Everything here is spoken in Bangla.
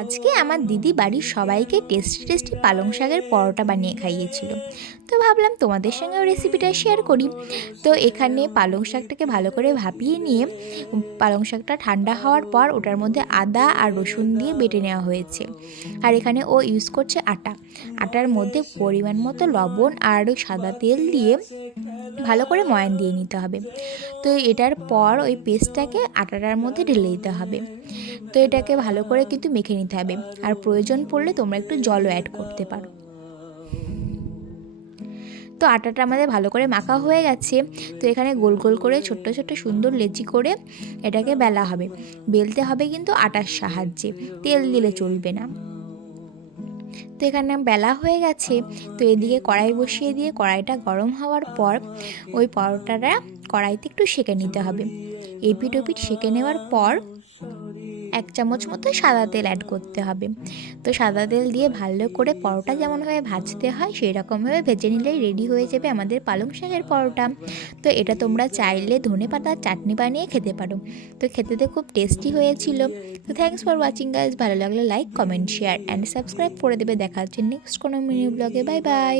আজকে আমার দিদি বাড়ির সবাইকে টেস্টি টেস্টি পালং শাকের পরোটা বানিয়ে খাইয়েছিল। তো ভাবলাম তোমাদের সঙ্গেও রেসিপিটা শেয়ার করি। তো এখানে পালং শাকটাকে ভালো করে ভাপিয়ে নিয়ে পালং শাকটা ঠান্ডা হওয়ার পর ওটার মধ্যে আদা আর রসুন দিয়ে বেটে নেওয়া হয়েছে। আর এখানে ও ইউজ করছে আটার মধ্যে পরিমাণ মতো লবণ আর সাদা তেল দিয়ে ভালো করে ময়ান দিয়ে নিতে হবে। তো এটার পর ওই পেস্টটাকে আটাটার মধ্যে ঢেলে দিতে হবে। তো এটাকে ভালো করে কিন্তু মেখে নিতে হবে, আর প্রয়োজন পড়লে তোমরা একটু জলও অ্যাড করতে পারো। তো আটাটা আমাদের ভালো করে মাখা হয়ে গেছে। তো এখানে গোল গোল করে ছোট্ট ছোট্ট সুন্দর লেচি করে এটাকে বেলা হবে। বেলতে হবে কিন্তু আটার সাহায্যে, তেল দিলে চলবে না। তো এখানে বেলা হয়ে গেছে। তো এদিকে কড়াই বসিয়ে দিয়ে কড়াইটা গরম হওয়ার পর ওই পরোটাটা কড়াইতে একটু সেঁকে নিতে হবে। এপিট ওপিট সেঁকে নেওয়ার পর 1 চামচ মতো সাদা তেল অ্যাড করতে হবে। তো সাদা তেল দিয়ে ভালো করে পরোটা যেমনভাবে ভাজতে হয় সেই রকমভাবে ভেজে নিলেই রেডি হয়ে যাবে আমাদের পালং শাকের পরোটা। তো এটা তোমরা চাইলে ধনেপাতার চাটনি বানিয়ে খেতে পারো। তো খেতে খুব টেস্টি হয়েছিল। তো থ্যাংকস ফর ওয়াচিং গাইজ। ভালো লাগলে like, comment, share and subscribe করে দেবে। দেখা হচ্ছে নেক্সট কোনো মিনি ব্লগে। Bye bye.